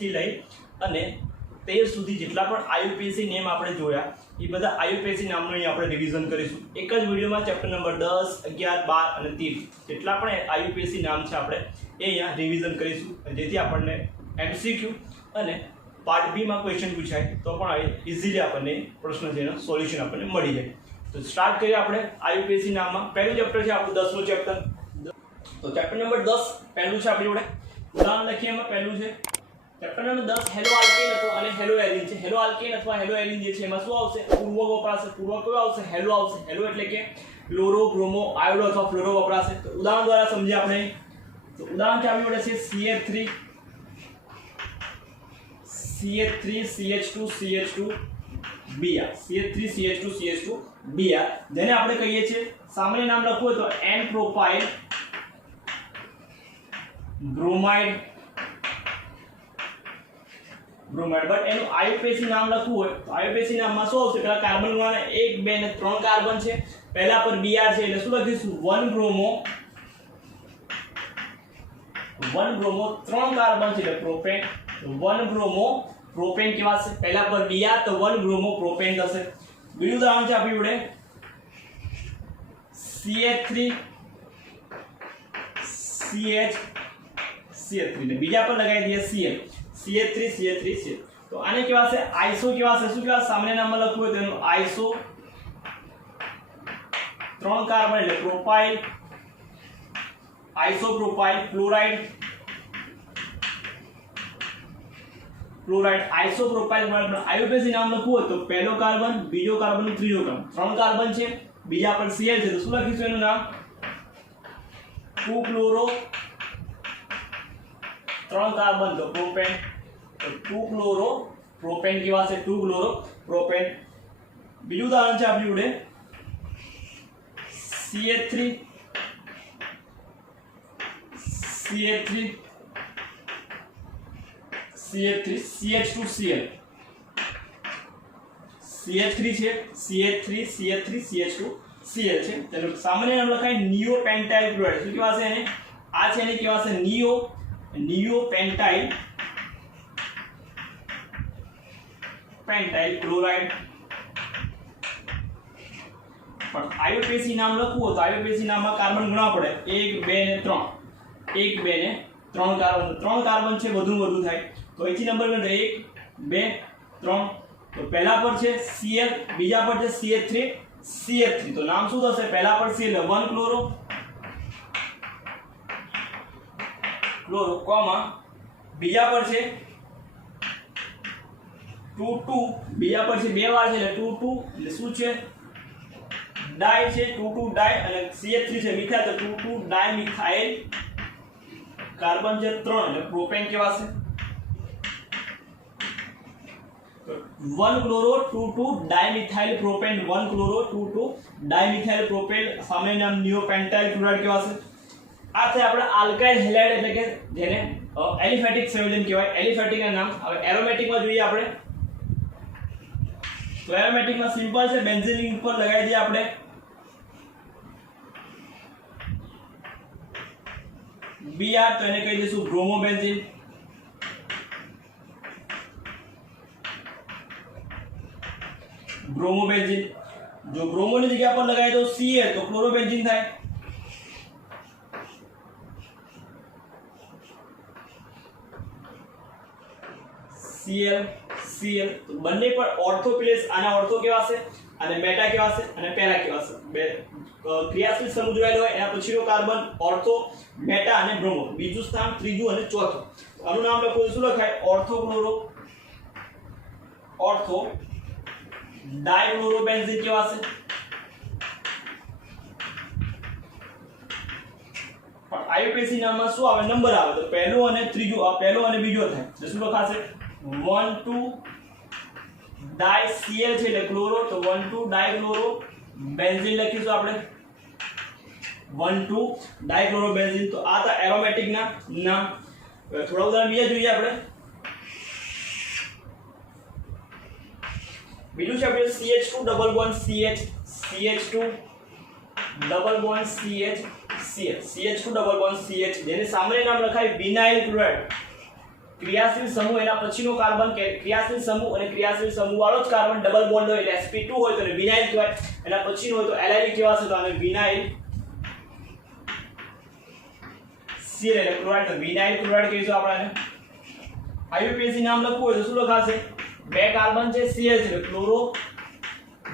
થી લઈ અને 13 સુધી જેટલા પણ આઈયુપીએસસી નેમ આપણે જોયા એ બધા આઈયુપીએસસી નામનું અહીં આપણે રિવિઝન કરીશું એક જ વિડીયોમાં ચેપ્ટર નંબર 10, 11, 12 અને 13 જેટલા પણ આઈયુપીએસસી નામ છે આપણે એ અહીંયા રિવિઝન કરીશું જેથી આપણને એમસીક્યુ અને પાર્ટ બી માં ક્વેશ્ચન પૂછાય તો પણ ઇઝીલી આપણને પ્રશ્ન છે એનો સોલ્યુશન આપણને મળી જાય તો સ્ટાર્ટ કરીએ આપણે આઈયુપીએસસી નામમાં પહેલું ચેપ્ટર છે આપણું 10મું ચેપ્ટર તો ચેપ્ટર નંબર 10 પહેલું છે આપણી જોડે ઉદાહરણ લખીએ એમાં પહેલું છે ચેપ્ટર નંબર 10 હેલો આલ્કેન અથવા અને હેલો એલિન છે હેલો આલ્કેન અથવા હેલો એલિન જે છે એમાં શું આવશે પૂર્વ વપરાશે પૂર્વ કયો આવશે હેલો આવશે હેલો એટલે કે ક્લોરો બ્રોમો આયોડો અથવા ફ્લોરો વપરાશે તો ઉદાહરણ દ્વારા સમજીએ આપણે તો ઉદાહરણ છે આપણી જોડે છે CH3 CH2 Br CH3 CH2 CH2 Br જેને આપણે કહીએ છીએ સામાન્ય નામ લખવું હોય તો N પ્રોપાઇલ બ્રોમાઇડ બટ એનું આઈયુપીએસસી નામ લખવું હોય તો આઈયુપીએસસી નામમાં શું આવશે પેલા કાર્બન વાળા 1 2 અને 3 કાર્બન છે પહેલા પર Br છે એટલે શું લખીશું 1 બ્રોમો 3 કાર્બન છે એટલે પ્રોપેન 1 બ્રોમો પ્રોપેન કેવા છે પહેલા પર Br તો 1 બ્રોમો પ્રોપેન થશે બીજું ઉદાહરણ છે આપણી જોડે CH3 ને બીજા પર લગાવી દઈએ CH3 તો આને કેવા છે આઈસો કેવા છે શું કેવા સામાન્ય નામમાં લખવું હોય તો એનું આઈસો 3 કાર્બન એટલે પ્રોપાઇલ આઈસોપ્રોપાઇલ ક્લોરાઇડ આઈસોપ્રોપાઇલ આઈયુપીએસસી નામ લખવું હોય તો પહેલો કાર્બન બીજો કાર્બન ત્રીજો કાર્બન 3 કાર્બન છે બીજા પર Cl છે તો શું લખીશું એનું નામ 2 ક્લોરો 3 કાર્બન તો પ્રોપેન 2 ક્લોરો પ્રોપેન કેવા છે 2 ક્લોરો પ્રોપેન બીજું ઉદાહરણ છે આપણી જોડે CH3 CH2 Cl છે તેનું સામાન્ય નામ લખાય નિયોપેન્ટાઇલ ક્લોરાઇડ શું કેવા છે એને આ છે એને કેવા છે નિયોપેન્ટાઇલ ક્લોરાઇડ પણ આઈયુપીએસસી નામ લખવું હોય તો આઈયુપીએસસી નામમાં કાર્બન ગણવા પડે 1 2 ને 3 1 2 ને 3 કાર્બન 3 કાર્બન છે વધુ થાય તો અહીંથી નંબર ગણો 1 2 3 તો પહેલા પર છે Cl બીજા પર છે CH3 તો નામ શું થશે પહેલા પર Cl 1 ક્લોરો કોમા બીજા પર છે 2 બીજા પર છે બે વાર છે એટલે 2 એટલે શું છે ડાઈ છે 2 ડાઈ અને CH3 છે મિથાઇલ તો 2 ડાઈ મિથાઇલ કાર્બન છે 3 એટલે પ્રોપેન કેવા છે 1 chloro 2 dimethyl propane 1 chloro 2 dimethyl propane સામાન્ય નામ નિયોપેન્ટાઇલ ક્લોરાઇડ કેવા છે આ છે આપણે આલ્કાઇલ હેલાઇડ એટલે કે જેને એલિફેટિક સંયોજન કહેવાય એલિફેટિક ના નામ હવે એરોમેટિક માં જોઈએ આપણે તો એરોમેટિક માં સિમ્પલ છે બેન્ઝીન ઉપર લગાવી દઈએ આપણે Br તો એને કહી દઈશું બ્રોમોબેન્ઝીન જો બ્રોમોની જગ્યા પર લગાવી દો Cl તો ક્લોરોબેન્ઝીન થાય Cl તો બંને પર ઓર્થો પ્લેસ આના ઓર્થો કેવા છે અને મેટા કેવા છે અને પેરા કેવા છે બે ક્રિયાશીલ સમૂહ જોડાયેલો હોય એના પછીનો કાર્બન ઓર્થો મેટા અને બ્રોમો બીજું સ્થાન ત્રીજું અને ચોથું આનું નામ લખો શું લખાય ઓર્થો ડાઇક્લોરોબેન્ઝીન કેવા છે પણ આઈયુપીએસસી નામમાં શું આવે નંબર આવે તો પહેલો અને ત્રીજો પહેલો અને બીજો થાય તો શું લખાશે 1 2 ડાઈ Cl છે એટલે ક્લોરો તો 1 2 ડાઇક્લોરો બેન્ઝીન લખીશું આપણે 1 2 ડાઇક્લોરોબેન્ઝીન તો આ હતા એરોમેટિક ના નામ થોડા ઉદાહરણ બીજા જોઈએ આપણે બીજું છે આપણે CH2 double bond CH2 double bond CH જેને સામાન્ય નામ લખાય વિનાઇલ ક્લોરાઇડ ક્રિયાશીલ સમૂહ એના પછીનો કાર્બન કે ક્રિયાશીલ સમૂહ અને ક્રિયાશીલ સમૂહ વાળો જ કાર્બન ડબલ બોન્ડ હોય એટલે sp2 હોય તો એને વિનાઇલ કહેવાય, એના પછીનો હોય તો એલાઇલિક કહેવાશે તો આને વિનાઇલ Cl એટલે ક્લોરાઇડ તો વિનાઇલ ક્લોરાઇડ કહીશું આપણે. IUPAC નામ લખવું હોય તો શું લખાશે? બે કાર્બન છે Cl છે એટલે ક્લોરો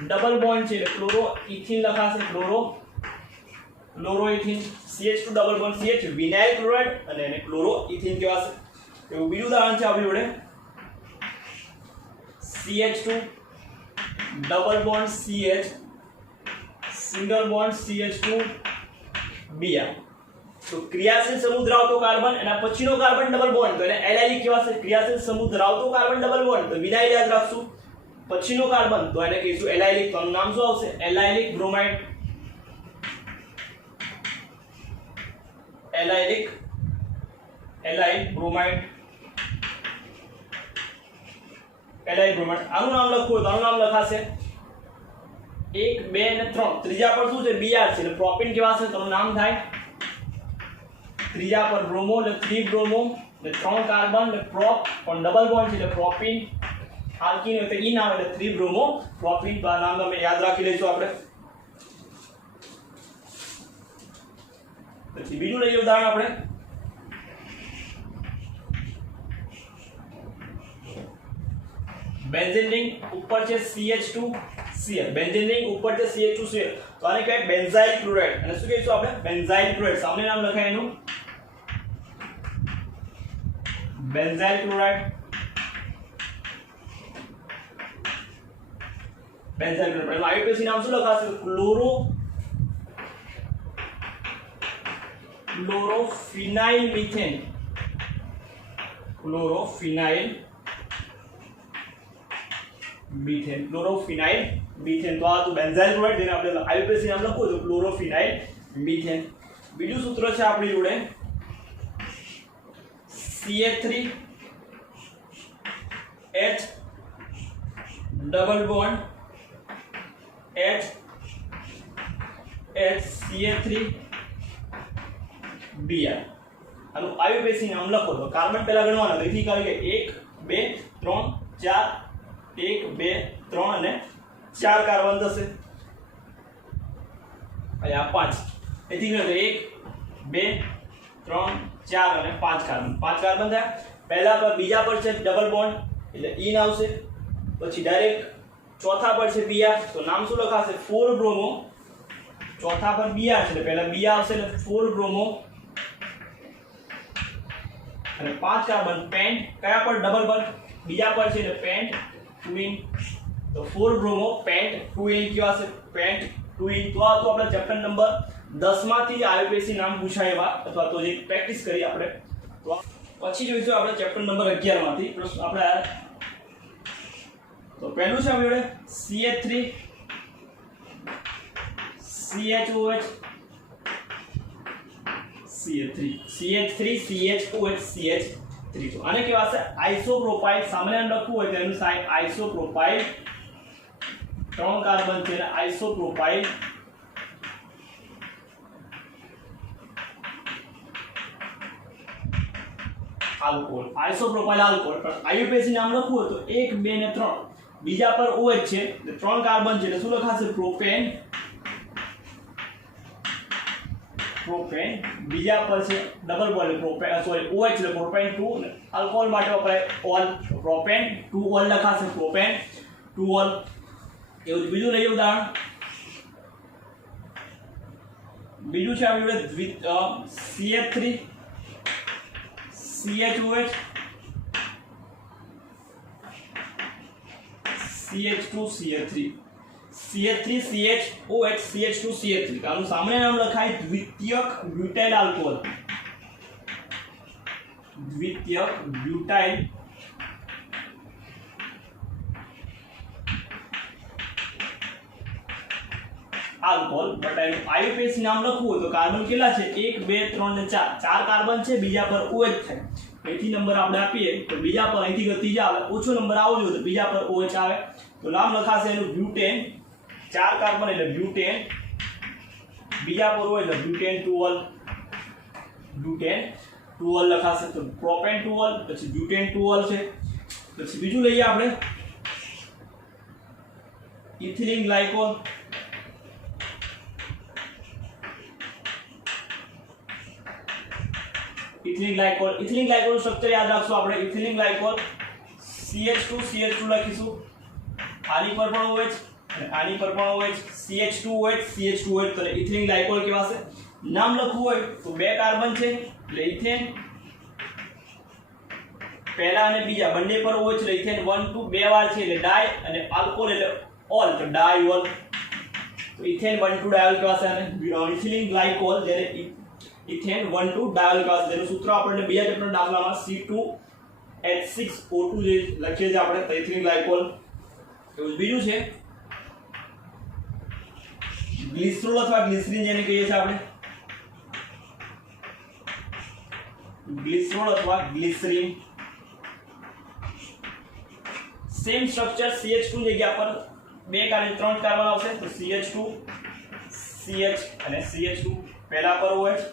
ડબલ બોન્ડ છે એટલે ક્લોરો ઇથિન લખાશે, ક્લોરોઇથિન. CH2 double bond CH vinyl chloride અને એને ક્લોરો ઇથિન કહેવાશે. એવું બીજું ઉદાહરણ છે આપણી જોડે CH2 double bond CH single bond CH2 Br. તો ક્રિયાશીલ સમૂહ ધરાવતો કાર્બન એના પછીનો કાર્બન ડબલ બોન્ડ તો એને એલાઇલિક કહેવાશે. ક્રિયાશીલ સમૂહ ધરાવતો કાર્બન ડબલ બોન્ડ તો વિનાઇલ યાદ રાખશું, પછીનો કાર્બન તો એને કહીશું એલાઇલિક. તો નામ શું આવશે? Allylic bromide. Allyl bromide. આનું નામ લખવું તો આનું નામ લખાશે 1 2 અને 3. ત્રીજા પર શું છે? Br છે એટલે પ્રોપીન કહેવાશે તો નામ થાય. ત્રીજા પર બ્રોમો એટલે 3 બ્રોમો એટલે 3 કાર્બન એટલે પ્રોપ પણ ડબલ બોન્ડ છે એટલે પ્રોપીન. આલ્કીન એટલે ઈન આવે એટલે 3 બ્રોમો પ્રોપીન. તો આ નામ તમે યાદ રાખી લઈશું આપણે. પછી બીજું લઈએ ઉદાહરણ આપણે બેન્ઝીન રિંગ ઉપર છે CH2Cl. બેન્ઝીન રિંગ ઉપર છે CH2Cl તો આને કહેવાય બેન્ઝાઇલ ક્લોરાઇડ. અને શું કહીશું આપણે? Benzyl chloride. સામે નામ લખાય એનું benzyl chloride. Benzyl chloride. IUPAC નામ શું લખાશે? ક્લોરોફિનાઇલ મિથેન. ક્લોરોફિનાઇલ મિથેન. તો આ તો બેન્ઝાઇલ ક્લોરાઇડ જેને આપણે IUPAC નામ લખવું તો ક્લોરોફિનાઇલ મિથેન. બીજું સૂત્ર છે આપણી જોડે CH3H ડબલ બોન્ડ CH3Br. આનું IUPAC નામ લખો તો કાર્બન પહેલા ગણવાના તો એથી આવી ગયા 1 2 3 4 1 2 3 અને 4 કાર્બન થશે. અહીંયા 5 એથી ગણો તો 1 2 3 4 અને 5 કાર્બન. 5 કાર્બન થયા. પહેલા પર બીજા પર છે ડબલ બોન્ડ એટલે ઈન આવશે. પછી ડાયરેક્ટ ચોથા પર છે Br તો નામ શું લખાશે? 4 બ્રોમો. ચોથા પર Br છે એટલે પહેલા Br આવશે એટલે 4 બ્રોમો અને 5 કાર્બન પેન્ટ. કયા પર? ડબલ પર. બીજા પર છે એટલે પેન્ટ 2 તો 4 બ્રોમો પેન્ટ 2 કહેવાશે. પેન્ટ 2 તો આ તો આપણે ચેપ્ટર નંબર 10 માંથી IUPAC નામ પૂછાય એવા અથવા તો જે પ્રેક્ટિસ કરી આપણે. તો પછી જોઈશું આપણે ચેપ્ટર નંબર 11 માંથી પ્રશ્ન આપણે. તો પહેલું છે આપણે CH3 CHOH CH3 તો આને કહેવાશે આઇસોપ્રોપાઇલ. સામાન્ય લખવું હોય તો એનું સાઇન આઇસોપ્રોપાઇલ. 3 કાર્બન છે એટલે આઇસોપ્રોપાઇલ આલ્કોહોલ. આઇસોપ્રોપાઇલ આલ્કોહોલ. પણ IUPAC નામ લખવું હોય તો 1 2 અને 3. બીજા પર OH છે એટલે 3 કાર્બન છે એટલે શું લખાશે? પ્રોપેન. બીજા પર છે ડબલ બોન્ડ પ્રોપેન OH એટલે પ્રોપેન 2 અને આલ્કોહોલ માટે વપરાય ઓલ. પ્રોપેન 2 ઓલ લખાશે. Propane 2 all. એવું બીજું લઈએ ઉદાહરણ. બીજું છે આપણી જોડે CH3 CHOH CH2 CH3 CH3 CHOH CH2 CH3 આનું સામાન્ય નામ લખાય દ્વિતીયક બ્યુટાઇલ આલ્કોહોલ. દ્વિતીયક બ્યુટાઇલ આલ્કોહોલ. બટ એનું IUPAC નામ લખવું હોય તો કાર્બન કેટલા છે? 1 2 3 અને 4. 4 કાર્બન છે. બીજા પર OH થાય. અહીંથી નંબર આપણે આપીએ તો બીજા પર અહીંથી ત્રીજા આવે. ઓછો નંબર આવવો જોઈએ તો બીજા પર OH આવે તો નામ લખાશે એનું બ્યુટેન. 4 કાર્બન એટલે બ્યુટેન. બીજા પર હોય એટલે બ્યુટેન 2 ઓલ. બ્યુટેન 2 અલ લખાશે તો પ્રોપેન 2 અલ, પછી બ્યુટેન 2 અલ છે. પછી બીજું લઈએ આપણે ethylene glycol. Ethylene glycol structure યાદ રાખશો આપણે. ઇથિલિન ગ્લાયકોલ CH2 લખીશું, આની પર પણ OH અને આની પર પણ OH, CH2OH તો ઇથિલિન ગ્લાયકોલ કહેવાશે. નામ લખવું હોય તો બે કાર્બન છે એટલે ઇથેન, પહેલા અને બીજા બંને પર OH એટલે ઇથેન 1 2 બે વાર છે એટલે ડાય, અને આલ્કોહોલ એટલે ઓલ તો ડાયઓલ, તો ઇથેન 1 2 ડાયોલ કહેવાશે. અને ઇથિલિન ગ્લાયકોલ જેને ઇથેન 1 2 ડાયોલ કહેવાશે. તેનું સૂત્ર આપણને બીજા ચેપ્ટર દાખલામાં C2H6O2 જે લખીએ છીએ આપણે ઇથિલિન ગ્લાયકોલ. એવું બીજું છે ગ્લિસરોલ અથવા ગ્લિસરીન જેને કહીએ છીએ આપણે. ગ્લિસરોલ અથવા ગ્લિસરીન સેમ સ્ટ્રક્ચર. CH2 જગ્યા પર ત્રણ કાર્બન આવશે તો CH2 CH અને CH2, પહેલા પર OH,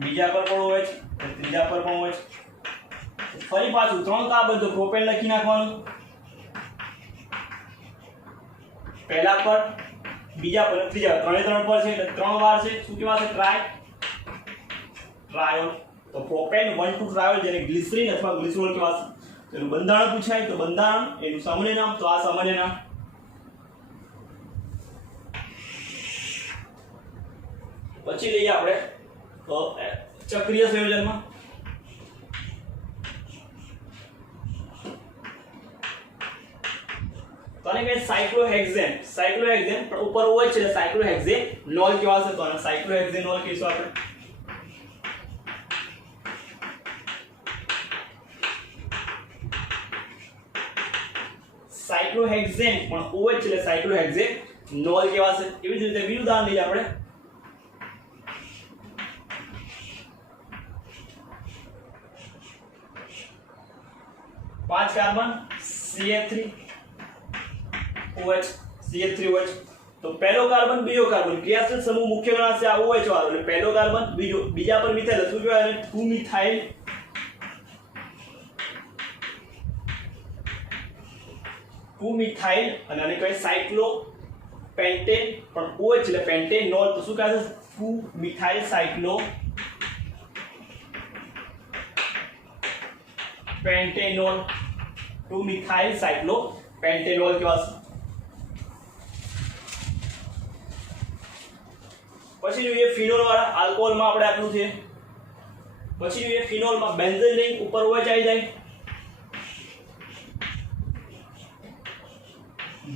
બીજા પર પણ OH, ત્રીજા પર પણ OH. ફરી પાછું ત્રણ કાર્બન તો પ્રોપેન લખી નાખવાનું, પહેલા પર, બીજા પર, ત્રીજા, ત્રણ પર છે એટલે ત્રણ વાર છે. શું કહેવાશે? ટ્રાયોલ. તો પ્રોપેન 1 2 ટ્રાયોલ જેને ગ્લિસરીન અથવા ગ્લિસરોલ કહેવાશે. એનું બંધારણ પૂછાય તો બંધારણ, એનું સામાન્ય નામ તો આ સામાન્ય નામ. પછી લઈએ આપણે ચક્રીય સંયોજનમાં. તો આને કહે સાયક્લોહેક્સેન. પણ ઉપર OH છે એટલે સાયક્લોહેક્સેનોલ કહેવાશે. તો આને સાયક્લોહેક્સેનોલ કહીશું આપણે. સાયક્લોહેક્સેન પણ OH એટલે સાયક્લોહેક્સેનોલ કહેવાશે. એવી જ રીતે બીજું ઉદાહરણ લઈએ આપણે. પાંચ કાર્બન CH3OH તો પહેલો કાર્બન બીજો કાર્બન ક્રિયાશીલ સમૂહ મુખ્ય ગણાશે આ OH વાળો. એટલે પહેલો કાર્બન બીજા પર મિથાઇલ શું કહેવાય? 2 મિથાઇલ અને આને કહેવાય સાયક્લોપેન્ટેન પણ OH એટલે પેન્ટેનોલ તો શું કહેવાશે? 2 મિથાઇલ સાયક્લોપેન્ટેનોલ, 2 મિથાઇલ સાયક્લોપેન્ટેનોલ કહેવાશે. પછી જોઈએ ફિનોલ વાળા. આલ્કોહોલમાં આપણે આટલું છે. પછી જોઈએ ફિનોલમાં બેન્ઝીન રિંગ ઉપર OH આવી જાય.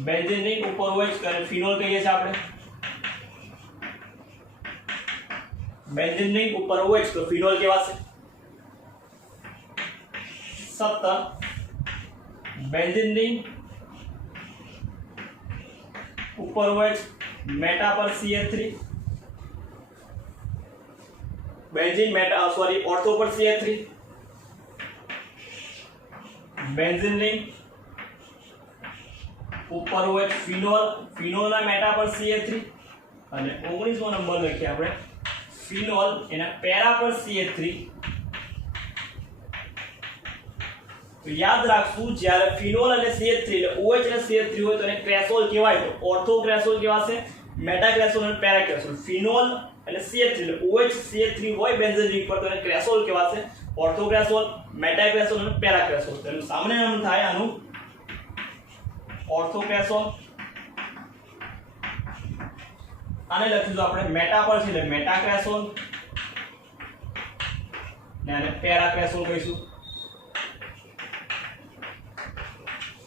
બેન્ઝીન રિંગ ઉપર OH કરે ફિનોલ કહીએ છીએ આપણે. બેન્ઝીન રિંગ ઉપર OH તો ફિનોલ કહેવાશે. 17 બેન્ઝીન રિંગ ઉપર OH, મેટા પર CH3, ઓર્થો પર CH3, બેન્ઝીન રિંગ ઉપર OH ફિનોલના મેટા પર CH3 અને 19મો નંબર લખીએ આપણે ફિનોલ એના પેરા પર CH3. તો યાદ રાખશું જ્યારે ફિનોલ અને CH3 એટલે OH અને CH3 હોય તો એને ક્રેસોલ કહેવાય. તો ઓર્થો ક્રેસોલ કહેવાશે, મેટા ક્રેસોલ અને પેરા ક્રેસોલ. ફિનોલ અને CH3 એટલે OH CH3 હોય બેન્ઝીન રિંગ પર તો એને ક્રેસોલ કહેવાશે, ઓર્થો ક્રેસોલ, મેટા ક્રેસોલ અને પેરા ક્રેસોલ. તેનું સામાન્ય નામ થાય આનું ઓર્થો ક્રેસોલ. આને લખીશું આપણે મેટા પર છે એટલે મેટા ક્રેસોલ ને આને પેરા ક્રેસોલ કહીશું.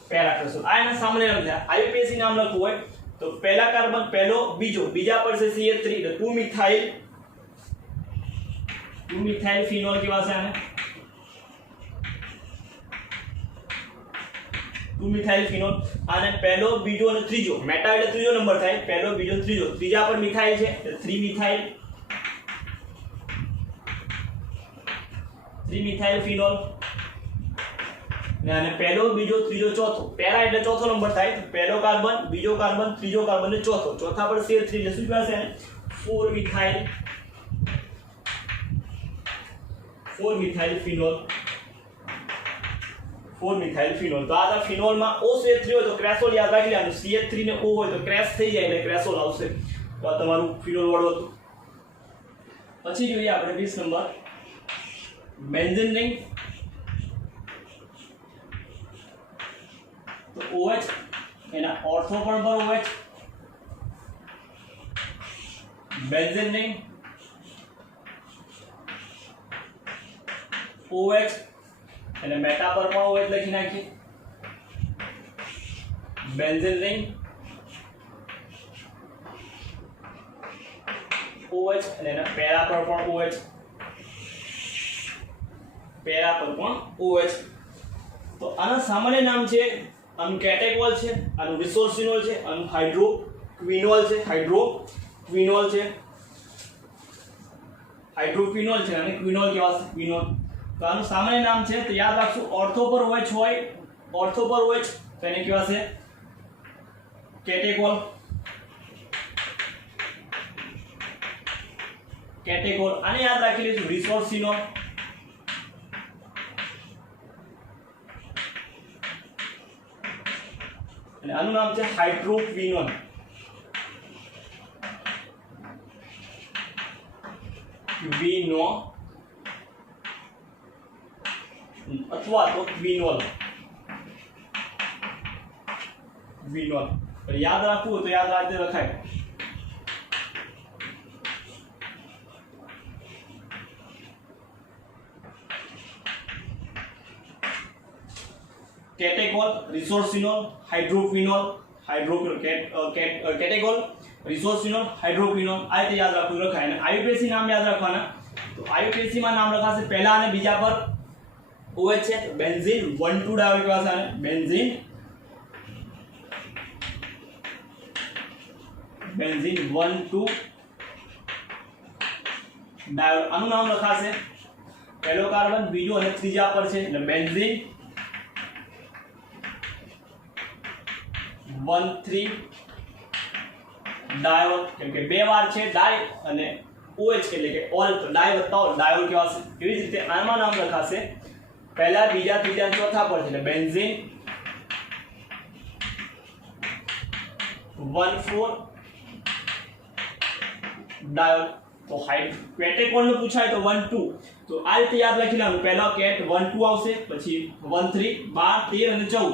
પેરા ક્રેસોલ આ એના સામાન્ય નામ છે. IUPAC નામ લખવું હોય તો પહેલા કાર્બન પહેલો બીજા પર છે CH3 એટલે 2 મિથાઇલ ફિનોલ કહેવાશે. આને 2 મિથાઇલ ફિનોલ. આને પહેલો બીજો અને ત્રીજો, મેટા એટલે ત્રીજો નંબર થાય, પહેલો બીજો ત્રીજો, ત્રીજા પર મિથાઇલ છે એટલે 3 મિથાઇલ ફિનોલ. ને આને પહેલો બીજો ત્રીજો ચોથો, પેરા એટલે ચોથો નંબર થાય, પહેલો કાર્બન બીજો કાર્બન ત્રીજો કાર્બન ને ચોથા પર CH3 એટલે શું કહેવાશે? 4 4 મિથાઇલ ફિનોલ, 4 મિથાઇલ ફિનોલ। તો આ ફિનોલમાં OCH3 હોય તો ક્રેસોલ યાદ રાખી લેવાનું, CH3 ને O હોય તો ક્રેશ થઈ જાય એટલે ક્રેસોલ આવશે। તો આ તમારું ફિનોલ વાળું હતું। પછી જોઈએ આપણે 20 નંબર બેન્ઝીન રિંગ। તો OH એના ઓર્થો પણ પર OH, બેન્ઝીન રિંગ OH અને મેટા પર પણ OH લખી નાખીએ, બેન્ઝીન રિંગ OH અને એના પેરા પર પણ OH, પેરા પર પણ OH। તો આના સામાન્ય નામ છે, આનું કેટેકોલ છે, આનું રિસોર્સિનોલ છે, આનું હાઇડ્રોક્વિનોલ છે, હાઇડ્રોક્વિનોલ છે, હાઇડ્રોક્વિનોલ છે અને ક્વિનોલ કહેવાશે, ક્વિનોલ। તો આનું સામાન્ય નામ છે તો યાદ રાખશું, ઓર્થો પર OH હોય, ઓર્થો પર OH તો એને કહેવાશે કેટેકોલ, કેટેકોલ। આને યાદ રાખી લઈશું રિસોર્સિનોલ, અને આનું નામ છે હાઇડ્રોક્વિનોલ, ક્વિનોલ અથવા તો ક્વિનોલ, ક્વિનોલ। યાદ રાખવું તો યાદ રાખતે લખાય। કેટેકોલ, રિસોર્સિનોલ, હાઇડ્રોક્વિનોલ, કેટેકોલ, રિસોર્સિનોલ, હાઇડ્રોક્વિનોલ, આ રીતે યાદ રાખવું લખાય। અને આયુપીએસી નામ યાદ રાખવાના। તો આયુપીએસી માં નામ લખાશે પહેલા અને બીજા પર OH છે, બેન્ઝીન 1,2 ડાયોલ કહેવાશે આને, બેન્ઝીન 1,2 ડાયોલ। આનું નામ લખાશે પહેલો કાર્બન, બીજો અને ત્રીજા પર છે એટલે બેન્ઝીન 1,3 ડાયોલ, કેમ કે બે વાર છે ડાય અને OH એટલે કે ઓલ, તો ડાય વત્તા ઓલ ડાયોલ કહેવાશે। એવી જ રીતે આમાં નામ લખાશે પહેલા, બીજા, ત્રીજા, ચોથા પર છે એટલે બેન્ઝીન 1,4 ડાયોલ। તો કેટેકોલ નું પૂછાય તો 1,2, તો આ રીતે યાદ રાખી લેવાનું, પહેલા કેટ 1,2 આવશે, પછી 1,3, 12, 13 અને 14,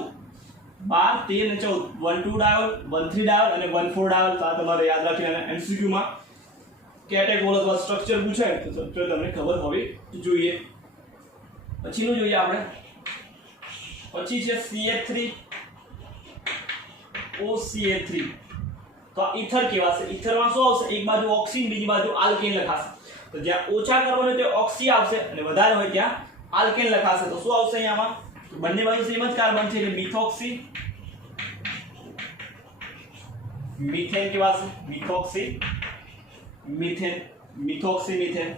12, 13 અને 14, 1,2 ડાયોલ, 1,3 ડાયોલ અને 1,4 ડાયોલ। તો આ તમારે યાદ રાખી લેવાનું। MCQ માં કેટેકોલ અથવા સ્ટ્રક્ચર પૂછાય તો સ્ટ્રક્ચર તમને ખબર હોવી જોઈએ। પછીનું જોઈએ આપણે, પછી છે CH3 OCH3। તો આ ઈથર કહેવાશે। ઈથરમાં શું આવશે, એક બાજુ ઓક્સિન, બીજી બાજુ આલ્કેન લખાશે। તો જ્યાં ઓછા કાર્બન હોય ત્યાં ઓક્સી આવશે અને વધારે હોય ત્યાં આલ્કેન લખાશે। તો શું આવશે અહીંયામાં, તો બંને બાજુ સેમ જ કાર્બન છે એટલે મિથોક્સી, મીથેન કહેવાશે, methoxy methane, methoxy methane.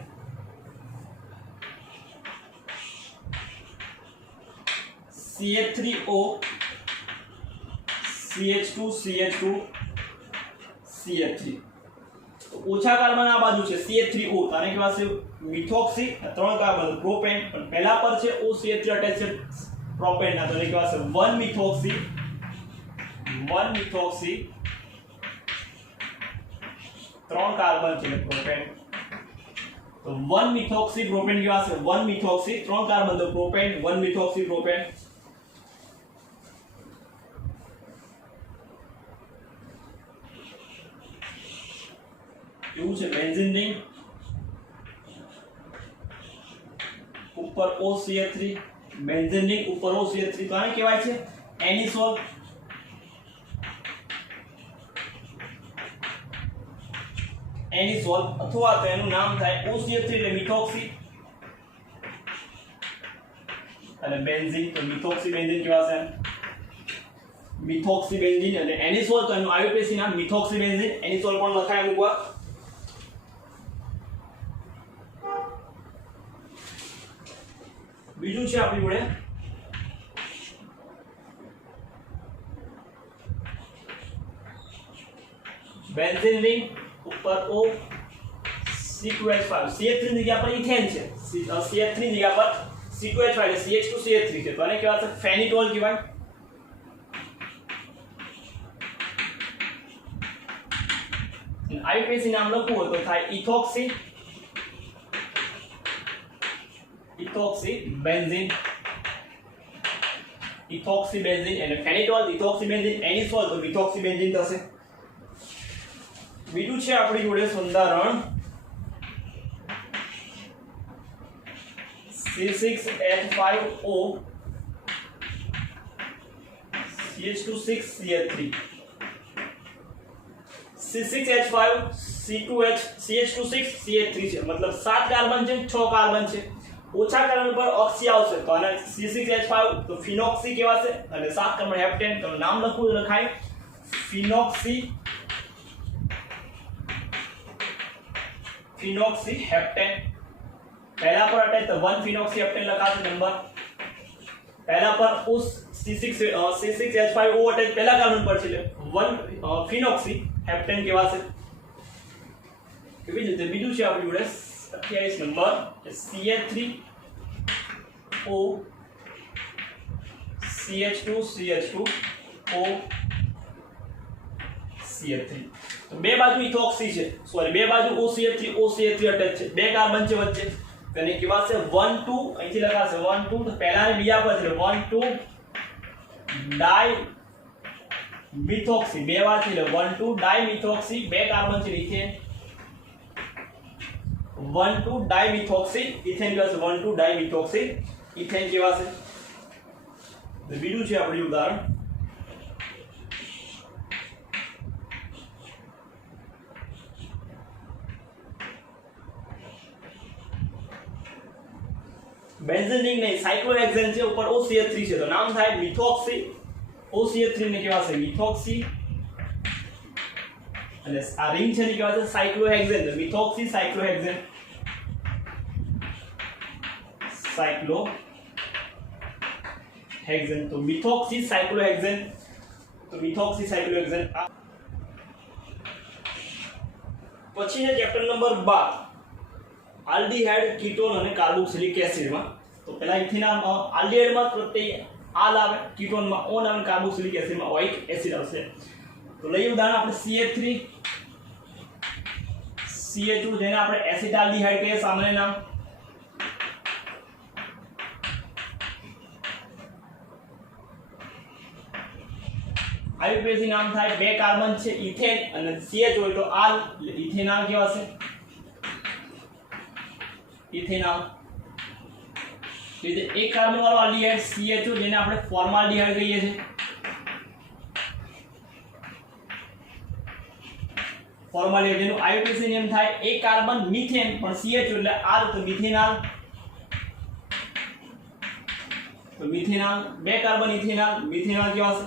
CH3O CH2 CH2 CH3। તો ઓછા કાર્બન આ બાજુ છે CH3O, તો આને કહેવાશે મિથોક્સી, 3 કાર્બન પ્રોપેન, પણ પહેલા પર છે OCH3 અટેચ છે પ્રોપેન ના, તો આને કહેવાશે 1 મિથોક્સી, 1 મિથોક્સી, 3 કાર્બન છે પ્રોપેન, તો 1 મિથોક્સી પ્રોપેન કહેવાશે, 1 મિથોક્સી, 3 કાર્બન તો પ્રોપેન, 1 મિથોક્સી પ્રોપેન। એવું છે બેન્ઝીન રિંગ, ઉપર OCH3, બેન્ઝીન રિંગ ઉપર OCH3, તો આને કહેવાય છે એનિસોલ, એનિસોલ, અથવા તો એનું નામ થાય OCH3 એટલે મિથોક્સી અને બેન્ઝીન, તો મિથોક્સી બેન્ઝીન કહેવાશે, મિથોક્સી બેન્ઝીન। અને એનિસોલ તો એનું આયુપીએસી નામ મિથોક્સી બેન્ઝીન, એનિસોલ પણ લખાય અમુક વાર। બીજું છે આપણી જોડે બેન્ઝીન રિંગ ઉપર O, CH3 C2H5 CH3 ની જગ્યા પર ઇથેન છે, CH3 ની જગ્યા પર C2H5 એટલે CH2CH3 છે, તો આને કહેવાય ફેનિટોલ કહેવાય. IUPAC નામ લખવું હોય તો થાય ઇથોક્સી બેન્ઝીન, ઇથોક્સી બેન્ઝીન અને ફેનિટોલ ઇથોક્સી બેન્ઝીન એની સોલ તો મિથોક્સી બેન્ઝીન થશે. બીજું છે આપણી જોડે સંધારણ C6H5O CH2CH3 C6H5 C2H CH2CH3 છે, મતલબ 7 કાર્બન છે, 6 કાર્બન છે, ઓછા કાર્બન પર ઓક્સી આવશે તો આને C6H5 તો ફિનોક્સી કહેવાશે અને 7 કાર્બન હેપ્ટેન તો નામ લખવું લખાય ફિનોક્સી હેપ્ટેન. पहला पर अटैच तो 1 फिनोक्सी हेप्टेन लखाશે नंबर, पहला पर उस C6H5O अटैच पहला कार्बन पर છે એટલે 1 फिनोक्सी हेप्टेन કહેવાશે. એવી જ રીતે બીજું છે આપણી જોડે 28 નંબર CH3O CH2CH2O CH3 તો બે બાજુ ઇથોક્સી છે, સોરી બે બાજુ OCH3 OCH3 અટેચ છે, બે કાર્બન છે વચ્ચે તેને કહેવાશે 1 2 અહીંથી લખાશે 1 2 તો પહેલા ને બીજા પર છે 1 2 ડાઈ મિથોક્સી બે વાર છે એટલે 1 2 ડાઈ મિથોક્સી બે કાર્બન છે ઇથેન 1 2 ડાઈ મિથોક્સી ઇથેન કહેવાશે 1 2 ડાઈ મિથોક્સી ઇથેન કહેવાશે. બીજું છે આપણું ઉદાહરણ બેન્ઝેનિક નહીં સાયક્લોહેક્સેન છે, ઉપર OCH3 છે તો નામ થાય મિથોક્સી OCH3 ને કહેવાશે મિથોક્સી અને આ રિંગ છે ને કહેવાશે સાયક્લોહેક્સેન, તો મિથોક્સી સાયક્લોહેક્સેન તો મિથોક્સી સાયક્લોહેક્સેન પછી છે ચેપ્ટર નંબર 12 આલ્ડીહાઇડ કીટોન અને કાર્બોક્સિલિક એસિડમાં. તો પહેલા ઇથેનોલ આલ્ડીહાઇડમાં પ્રત્યય આલ આવે, કીટોનમાં ઓન આવે, કાર્બોક્સિલિક એસિડમાં ઓઇક એસિડ આવશે. તો લઈએ ઉદાહરણ આપણે CH3 CH2 જેને આપણે એસિટાલ્ડીહાઇડ કહીએ સામાન્ય નામ. IUPAC નામ થાય બે કાર્બન છે ઇથેન અને CH હોય તો આલ ઇથેનોલ કહેવાશે ઇથેનોલ. એટલે એક કાર્બન વાળો આલ્ડીહાઇડ CHO જેને આપણે ફોર્માલ્ડીહાઇડ કહીએ છીએ, ફોર્માલ્ડીહાઇડ જેનું IUPAC નેમ થાય એક કાર્બન મિથેન પણ CHO એટલે આલ તો મિથેનોલ, તો મિથેનોલ બે કાર્બન ઇથેનોલ મિથેનોલ કહેવાશે.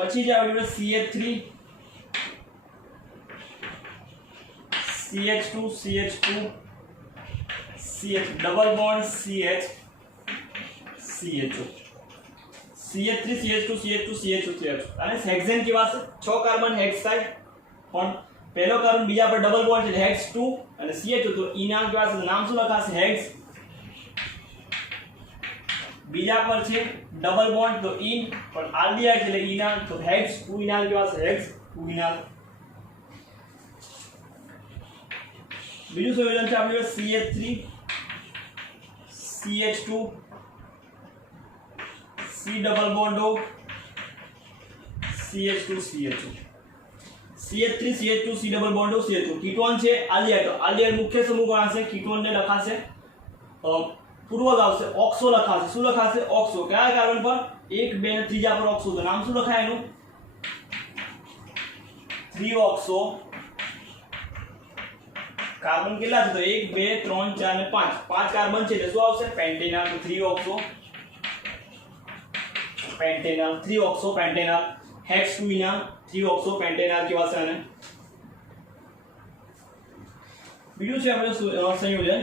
પછી જે આવડે CH3 CH2 CH2 CH double bond CH CHO CH3 CH2 CH2 CHO અને હેક્સેન કહેવાશે 6 કાર્બન હેક્સાઇડ પણ પહેલો કાર્બન બીજા પર ડબલ બોન્ડ છે હેક્સ 2 અને CHO તો ઇનાલ કહેવાશે. નામ શું લખાશે હેક્સ, બીજા પર છે ડબલ બોન્ડ તો ઇન પણ આલ્ડીહાઇડ એટલે ઇનાલ તો હેક્સ 2 ઇનાલ કહેવાશે હેક્સ 2 ઇનાલ. બીજું સંયોજન છે આપણે CH3 CH2 C double bond O CH2 CHO CH3 CH2 C double bond O CHO ketone છે આલ્ડીહાઇડ, તો આલ્ડીહાઇડ મુખ્ય સમૂહ કોણ હશે કીટોન ને લખાશે પૂર્વક આવશે ઓક્સો લખાશે. શું લખાશે ઓક્સો, કયા કાર્બન પર 1 2 અને ત્રીજા પર ઓક્સો, તો નામ શું લખાય એનું 3 ઓક્સો. કાર્બન કેટલા છે તો 1 2 3 4 અને 5 કાર્બન છે એટલે શું આવશે પેન્ટેનોલ, તો 3 ઓક્સો પેન્ટેનોલ 3 ઓક્સો પેન્ટેનોલ હેક્સ 2 ઇનાલ 3 ઓક્સો પેન્ટેનોલ કહેવાશે. અને બીજું છે આપણે સંયોજન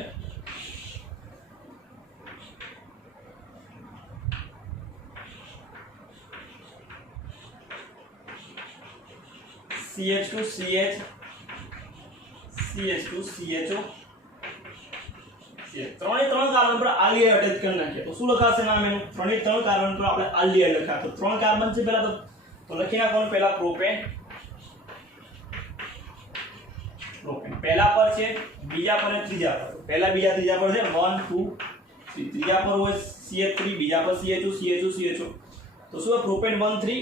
CH2 CH CH2 CHO ત્રણે ત્રણ કાર્બન પર આલ્ડિહાઇડ અટેચ કરી નાખીએ તો શું લખાશે નામ એનું? ત્રણે ત્રણ કાર્બન પર આપણે આલ્ડિહાઇડ લખાય તો ત્રણ કાર્બન છે પહેલા તો લખી નાખવાનું પહેલા પ્રોપેન પહેલા પર છે, બીજા પર અને ત્રીજા પર. પહેલા બીજા ત્રીજા પર છે 1 2 3. ત્રીજા પર હોય CH3, બીજા પર CH2 CHO CHO. તો શું પ્રોપેન 1 3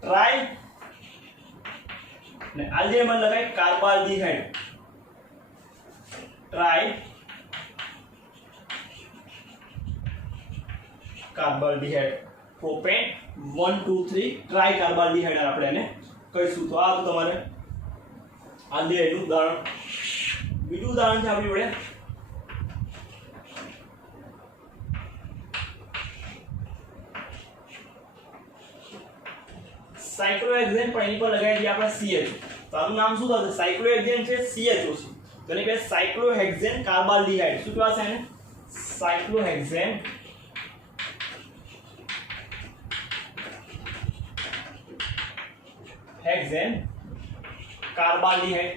ટ્રાય ને આલ્ડિહાઇડ માં લગાય કાર્બાલ્ડિહાઇડ ટ્રાય કાર્બાલ્ડિહાઇડ પ્રોપેન 1 2 3 ટ્રાય કાર્બાલ્ડિહાઇડ આપણે એને કહીશું. તો આ તો તમારે આલ્ડિહાઇડનું ઉદાહરણ. બીજું ઉદાહરણ છે આપણી જોડે સાયક્લોહેક્સેન, પણ એની પર લગાવી દઈએ આપણે CH. તો આનું નામ શું થશે? સાયક્લોહેક્સેન છે, CHO છે, તો એને કહેવાય સાયક્લોહેક્સેન કાર્બાલ્ડિહાઇડ. શું કહેવાશે એને? સાયક્લોહેક્સેન હેક્સેન કાર્બાલ્ડિહાઇડ.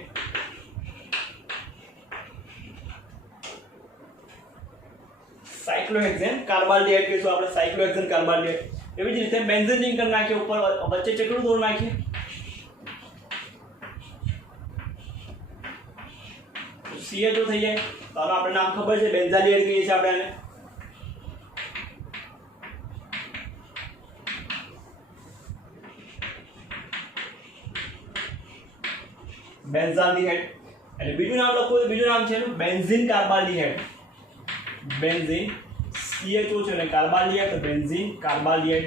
સાયક્લોહેક્સેન કાર્બાલ્ડિહાઇડ કહીશું આપણે, સાયક્લોહેક્સેન કાર્બાલ્ડિહાઇડ. એવી જ રીતે બેન્ઝીન રિંગ કરી નાખીએ ઉપર, વચ્ચે ચકડું દોર નાખીએ તો CHO થઈ જાય. તો આપણે નામ ખબર છે, બેન્ઝાલ્ડિહાઇડ કહીએ છીએ આપણે આને. બેન્ઝાલ્ડિહાઇડ. અને બીજું નામ લખવું તો બીજું નામ છે એનું બેન્ઝીન કાર્બાલ્ડિહાઇડ. બેન્ઝીન CHO છે અને કાર્બાલ્ડિહાઇડ, તો બેન્ઝીન કાર્બાલ્ડિહાઇડ.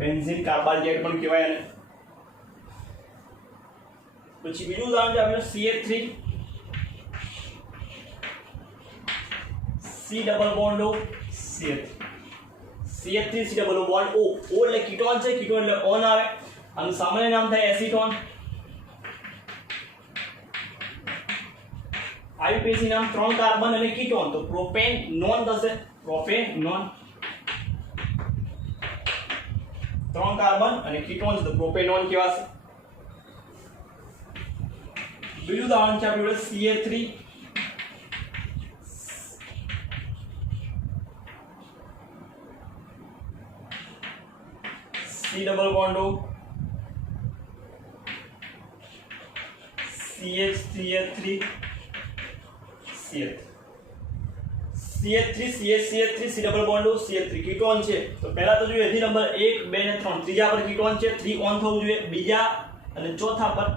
બેન્ઝીન કાર્બાલ્ડિહાઇડ પણ કહેવાય એને. પછી બીજું ઉદાહરણ છે આપણું CH3 C double bond O CH3 CH3 C double bond O. O એટલે કીટોન છે, કીટોન એટલે ઓન આવે. આનું સામાન્ય નામ થાય એસીટોન. આઈયુપીએસી નામ 3 કાર્બન અને કીટોન, તો પ્રોપેન નોન થશે. પ્રોપેન નોન 3 કાર્બન અને કીટોન છે તો પ્રોપેનોન કહેવાશે. બીજું ઉદાહરણ છે આપણી જોડે CH3 C double bond O CH3 CH3 C double bond O CH3 ketone છે. તો પહેલા તો જોઈએ હજી નંબર 1 2 ને 3. ત્રીજા પર કીટોન છે, 3 ઓન થવું જોઈએ. બીજા અને ચોથા પર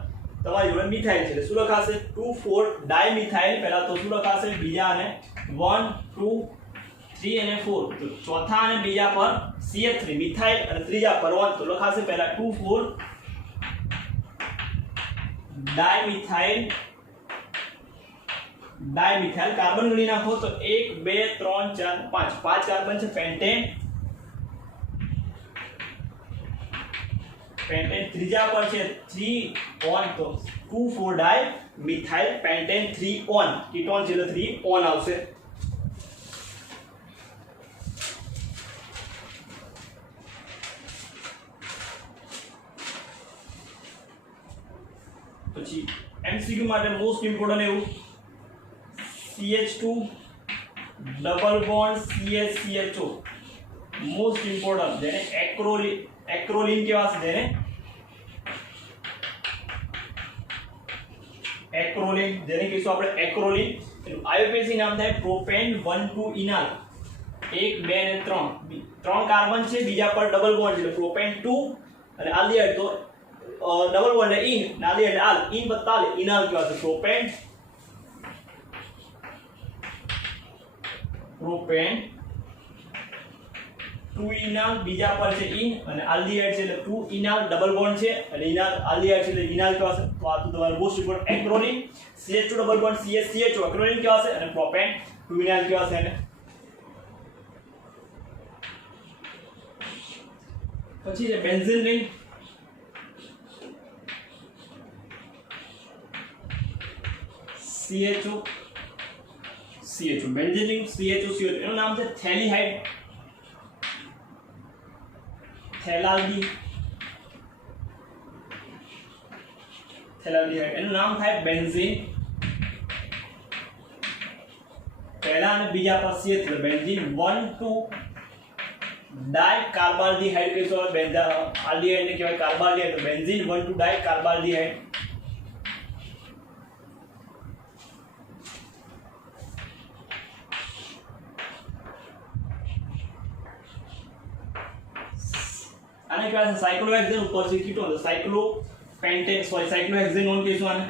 તમારી જોડે મિથાઇલ છે, શું લખાશે? 2 4 ડાયમિથાઇલ. પહેલા તો શું લખાશે? બીજા અને 1 2 3 અને 4. તો ચોથા અને બીજા પર CH3 મિથાઇલ અને ત્રીજા પર 1, તો લખાશે પહેલા 2 4 ડાયમિથાઇલ. ડાયમિથાઇલ કાર્બન ગણી નાખો તો 1 2 3 4 5 કાર્બન છે. પેન્ટેન ત્રીજા પર છે 3 ઓન, તો 2 4 ડાય મિથાઇલ પેન્ટેન 3 ઓન. કીટોન છે એટલે 3 ઓન આવશે. પછી MCQ માટે મોસ્ટ ઇમ્પોર્ટન્ટ એવું CH2 double bond CH CHO most important, જેને એક્રોલિન કહેવાશે. જેને એક્રોલિન જેને કહીશું આપણે એક્રોલિન. એનું આઈયુપીએસી નામ થાય પ્રોપેન 1 2 ઇનાલ. 1 2 અને 3 કાર્બન છે, બીજા પર ડબલ બોન્ડ એટલે પ્રોપેન 2 અને આલ્ડિહાઇડ તો ડબલ બોન્ડ એટલે ઇન, આલ્ડિહાઇડ આલ, ઇન બતાલ ઇનાલ કહેવાશે. પ્રોપેન 2 ઇનાલ, બીજા પર છે ઇન અને આલ્ડિહાઇડ છે એટલે 2 ઇનાલ ડબલ બોન્ડ છે અને ઇનાલ આલ્ડિહાઇડ છે એટલે ઇનાલ કહેવાશે. તો આ તો તમારું most important acrolein. CH2 double bond CH CHO acrolein કહેવાશે અને પ્રોપેન 2 ઇનાલ કહેવાશે એને. પછી છે benzene ring. CHO benzene ring CHO એનું નામ છે થેલીહાઇડ, થેલાલ્ડી ફેલાલ્ડિહાઇડ એનું નામ થાય બેન્ઝીન. પહેલા અને બીજા પર CH3 બેન્ઝીન 1,2 ડાયકાર્બાલ્ડિહાઇડ કહીશું. આલ્ડિહાઇડ ને કહેવાય કાર્બાલ્ડિહાઇડ. બેન્ઝીન 1,2 ડાયકાર્બાલ્ડિહાઇડ. આને કહેવાય છે સાયક્લોહેક્સેન ઉપર છે કીટોન. તો સાયક્લોપેન્ટેન સોરી સાયક્લોહેક્સેનોન કહીશું આને.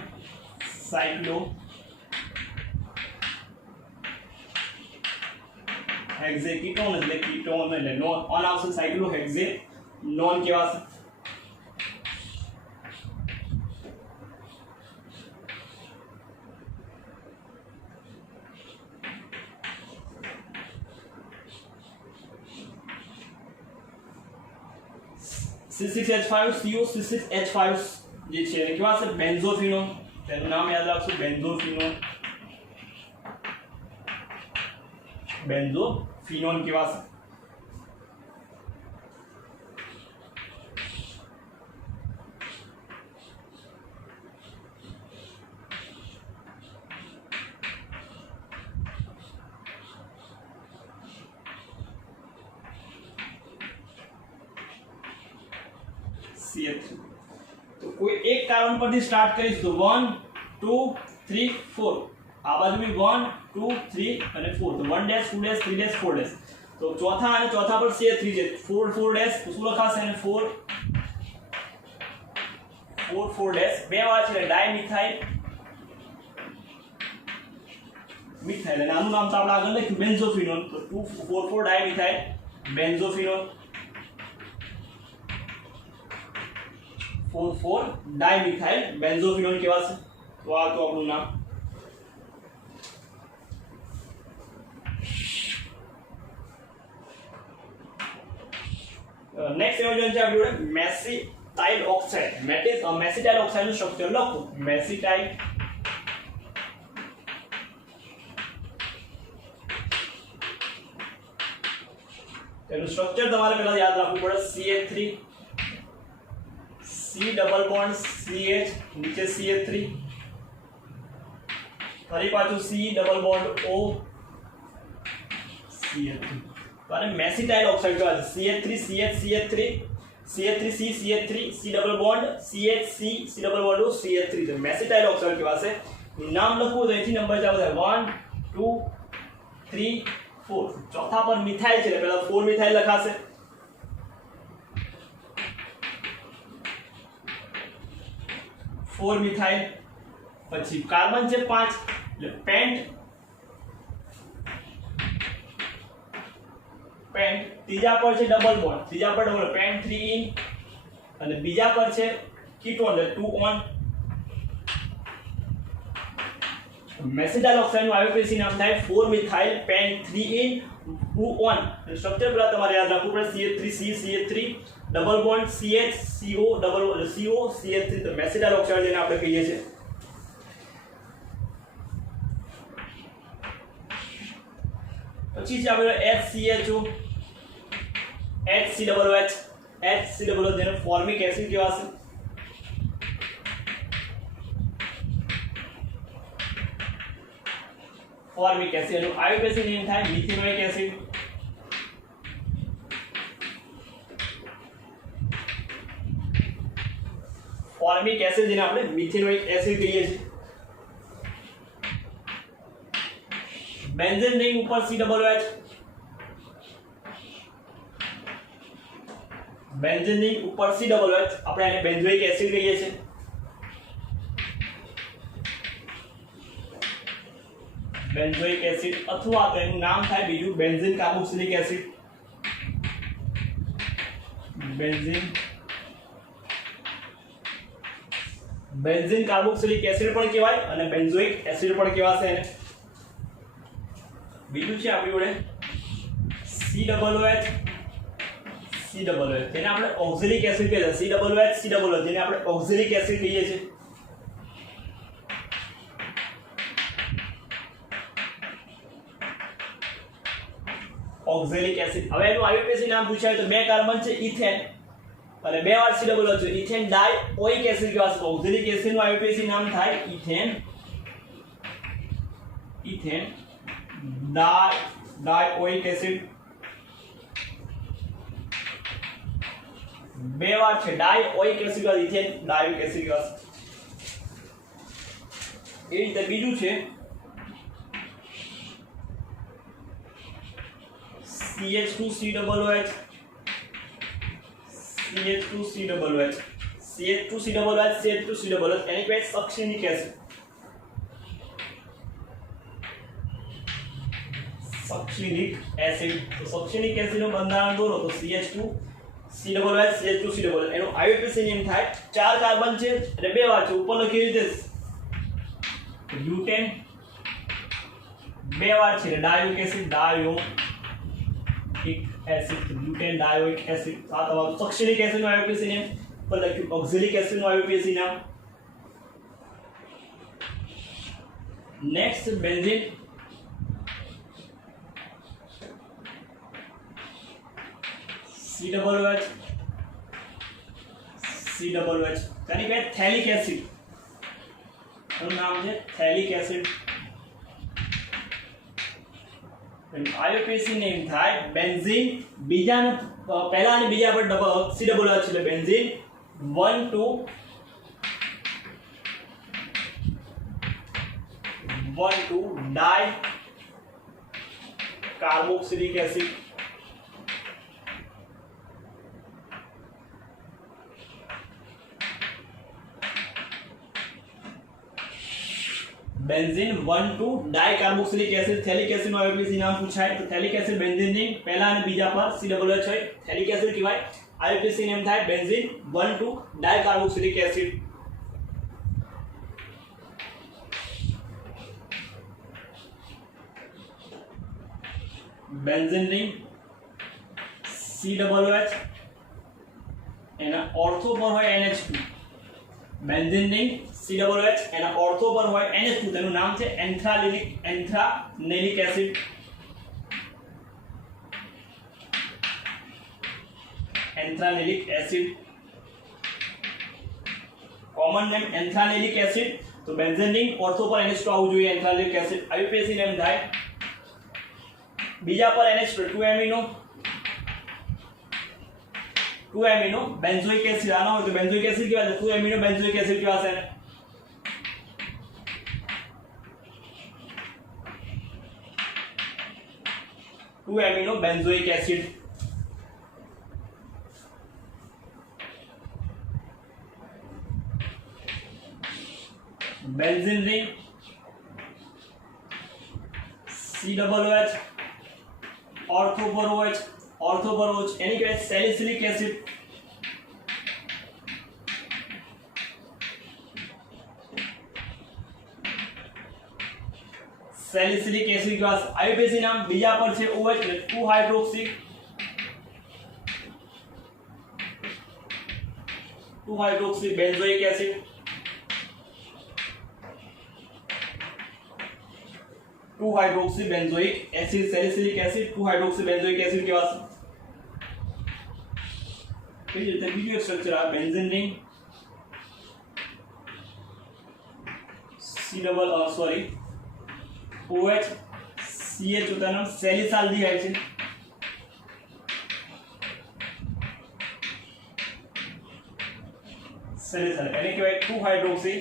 સાયક્લોહેક્સેકીટોન એટલે કીટોન એટલે નોન ઓન આવશે સાયક્લોહેક્સેન નોન કહેવાશે. C6H5 CO C6H5 જે છે એને કેવા છે બેન્ઝોફિનોન. તેનું નામ યાદ રાખશો બેન્ઝોફિનોન. બેન્ઝોફિનોન કેવા છે. CH3 તો કોઈ એક કાર્બન પરથી સ્ટાર્ટ કરીશ તો 1 2 3 4 આ બાજુ બી 1 2 3 અને 4 તો 1 ડેશ 2 ડેશ 3 ડેશ 4 ડેશ તો ચોથા અને ચોથા પર CH3 છે 4 4 ડેશ તો શું લખાશે અને 4 ડેશ બે વાર છે ડાયમિથાઇલ મિથાઇલ અને આનું નામ તો આપણે આગળ લખ્યું બેન્ઝોફિનોન તો 2 4 4 ડાયમિથાઇલ બેન્ઝોફિનોન 4 4 ડાયમિથાઇલ બેન્ઝોફિનોન કેવાશે. તો આ તો આપણું નામ. નેક્સ્ટ એવોલ્યુશન છે આપણી જોડે મેસિટાઇલ ઓક્સાઇડ. મેસિટાઇલ ઓક્સાઇડ નું સ્ટ્રક્ચર લખો. મેસિટાઇલ એનું સ્ટ્રક્ચર તમારે પહેલા યાદ રાખવું પડે. CH3 C double bond CH નીચે CH3 ફરી પાછું C double bond O CH3 તો આને મેસિટાઇલ ઓક્સાઇડ કહેવાય છે. CH3 CH CH3 CH3 C CH3 C double bond CH C C double bond O CH3 તો મેસિટાઇલ ઓક્સાઇડ કહેવાશે. નામ લખવું તો અહીંથી નંબર ચાલુ થાય 1 2 3 4 ચોથા પર મિથાઇલ છે એટલે પહેલા 4 મિથાઇલ લખાશે. फोर मिथाइल પછી કાર્બન છે 5 એટલે પેન્ટ ત્રીજા પર છે ડબલ બોન્ડ ત્રીજા પર ડબલ પેન્ટ 3 ઇન અને બીજા પર છે કીટોન એટલે 2 ઓન. મેસિટાઇલ ઓક્સાઇડ નું આઈયુપીએસી નામ થાય 4 methyl pant 3 in 2 on. Structure પહેલા તમારે યાદ રાખવું પડે CH3 C CH3 double bond CH CO double CO CH3 તો મેસિટાઇલ ઓક્સાઇડ જેને આપણે કહીએ છીએ. પછી છે આપણે HCHO HCOOH HCOOH જેને ફોર્મિક એસિડ કહેવાશે. ફોર્મિક એસિડ નું આઈયુપીએસી નેમ થાય મિથેનોઇક એસિડ. ફોર્મિક એસિડ જેને આપણે મિથેનોઇક એસિડ કહીએ છીએ. બેન્ઝીન રિંગ ઉપર COOH બેન્ઝીન રિંગ ઉપર COOH આપણે આને બેન્ઝોઇક એસિડ કહીએ છીએ. બેન્ઝોઇક એસિડ અથવા તો એનું નામ થાય બીજું benzene carboxylic acid. Benzene carboxylic acid પણ કહેવાય અને બેન્ઝોઇક એસિડ પણ કહેવાશે એને. બીજું છે આપણી જોડે COOH જેને આપણે ઓક્ઝેલિક એસિડ કહીએ છીએ. COOH જેને આપણે ઓક્ઝેલિક એસિડ કહીએ છીએ. ઓક્ઝેલિક એસિડ હવે એનું આઈયુપીએસી નામ પૂછાય તો બે કાર્બન છે ઇથેન અને બે વાર COOH ઇથેન ડાયોઇક એસિડ કહેવાશે તો ઓક્ઝેલિક એસિડ નું IUPAC નામ થાય ઇથેન ડાયોઇક એસિડ બે વાર છે ડાયોઇક એસિડ ઇથેન ડાયોઇક એસિડ કહેવાશે એ રીતે બીજું છે CH2COOH એની પાસે સક્સિનિક એસિડ તો સક્સિનિક એસિડ નું બંધારણ દોરો તો CH2COOH એનું IUPAC નેમ થાય 4 કાર્બન છે એટલે બે વાર છે ઉપર લખી રીતે બ્યુટેન બે વાર છે dioic acid butane dioic acid સાત વાર સક્સિનિક એસિડ નું IUPAC નેમ પર લખ્યું ઓક્ઝેલિક એસિડ નું IUPAC નામ નેક્સ્ટ બેન્ઝીન COOH તેની પાસે થેલિક એસિડ એનું નામ છે થેલિક એસિડ IUPAC નેમ થાય બેન્ઝીન બીજા પહેલા અને બીજા પર COOH એટલે benzene 1,2 dicarboxylic acid benzene 1,2 dicarboxylic acid phthalic acid નો IUPAC નામ પૂછાય તો થેલિક એસિડ બેન્ઝીન ની પહેલા અને બીજા પર COOH હોય થેલિક એસિડ કહેવાય IUPAC નેમ થાય benzene 1,2 dicarboxylic acid benzene ring COOH એના ઓર્થો પર હોય NH2 બેન્ઝીન રિંગ COOH એના ઓર્થો પર હોય NH2 તેનું નામ છે એન્થ્રાનેલિક એસિડ કોમન નેમ એન્થ્રાનેલિક એસિડ તો બેન્ઝીન રિંગ ઓર્થો પર NH2 આવવું જોઈએ એન્થ્રાનેલિક એસિડ IUPAC નેમ થાય બીજા પર NH2 2 એમિનો બેન્ઝોઇક એસિડ આનો હોય તો બેન્ઝોઇક એસિડ કહેવાય 2 એમિનો બેન્ઝોઇક એસિડ કહેવાશે 2 amino benzoic acid benzene ring COOH ortho પર OH એની કહેવાય સેલિસિલિક એસિડ સેલિસિલિક એસિડ का IUPAC નામ બીજા પર છે OH એટલે 2 hydroxy benzoic acid 2 hydroxy benzoic acid salicylic acid 2 hydroxy benzoic acid के पास फिर जैसे बीजो स्ट्रक्चर आ बेंजीन रिंग OH CH होता है ना सैलिसाल्डिहाइड है सैलिसाल्ड यानी कि 2 hydroxy